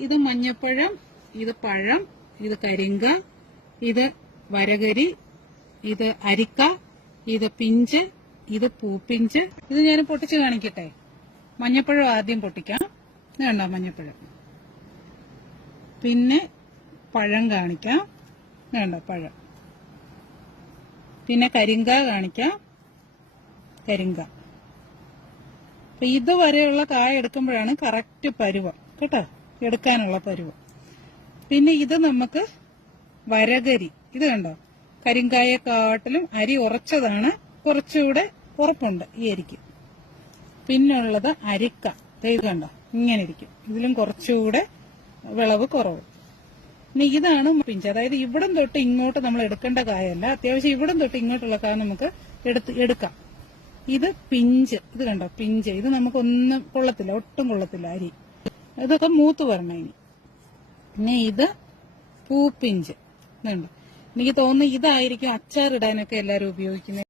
ഇത് മഞ്ഞപ്പഴം ഇത് പഴം ഇത് കരിങ്ക ഇത് വരകരി ഇത് അരിക്ക ഇത് പിഞ്ച് ഇത് പൂപ്പിഞ്ച്. ഇത് ഞാൻ പൊട്ടിച്ച് കാണിക്കട്ടെ. മഞ്ഞപ്പഴം ആദ്യം പൊട്ടിക്കാം. വേണ്ട മഞ്ഞപ്പഴം? പിന്നെ പഴം കാണിക്കാം. വേണ്ട പഴം? പിന്നെ കരിങ്ക കാണിക്കാം. കരിങ്ക. അപ്പൊ ഇതുവരെയുള്ള കായ എടുക്കുമ്പോഴാണ് കറക്റ്റ് പരുവം. കേട്ടോ? എടുക്കാനുള്ള പരുവം. പിന്നെ ഇത് നമുക്ക് വരകരി. ഇത് കണ്ടോ? കരിങ്കായെക്കാട്ടിലും അരി ഉറച്ചതാണ്. കുറച്ചുകൂടെ ഉറപ്പുണ്ട് ഈ അരിക്ക്. പിന്നുള്ളത് അരിക്ക. ഇത് കണ്ടോ? ഇങ്ങനെ ഇരിക്കും. ഇതിലും കുറച്ചുകൂടെ വിളവ് കുറവ്. ഇനി ഇതാണ് പിഞ്ച്. അതായത് ഇവിടം തൊട്ട് ഇങ്ങോട്ട് നമ്മൾ എടുക്കേണ്ട കായല്ല. അത്യാവശ്യം ഇവിടം തൊട്ട് ഇങ്ങോട്ടുള്ള കായ നമുക്ക് എടുത്ത് എടുക്കാം. ഇത് പിഞ്ച്. ഇത് കണ്ടോ? പിഞ്ച്. ഇത് നമുക്കൊന്നും കൊള്ളത്തില്ല. ഒട്ടും കൊള്ളത്തില്ല അരി. ഇതൊക്കെ മൂത്ത് വരണം ഇനി. പിന്നെ ഇത് പൂപ്പിഞ്ച്. ഇതുണ്ട്. എനിക്ക് തോന്നുന്നു ഇതായിരിക്കും അച്ചാറിടാനൊക്കെ എല്ലാവരും ഉപയോഗിക്കുന്നത്.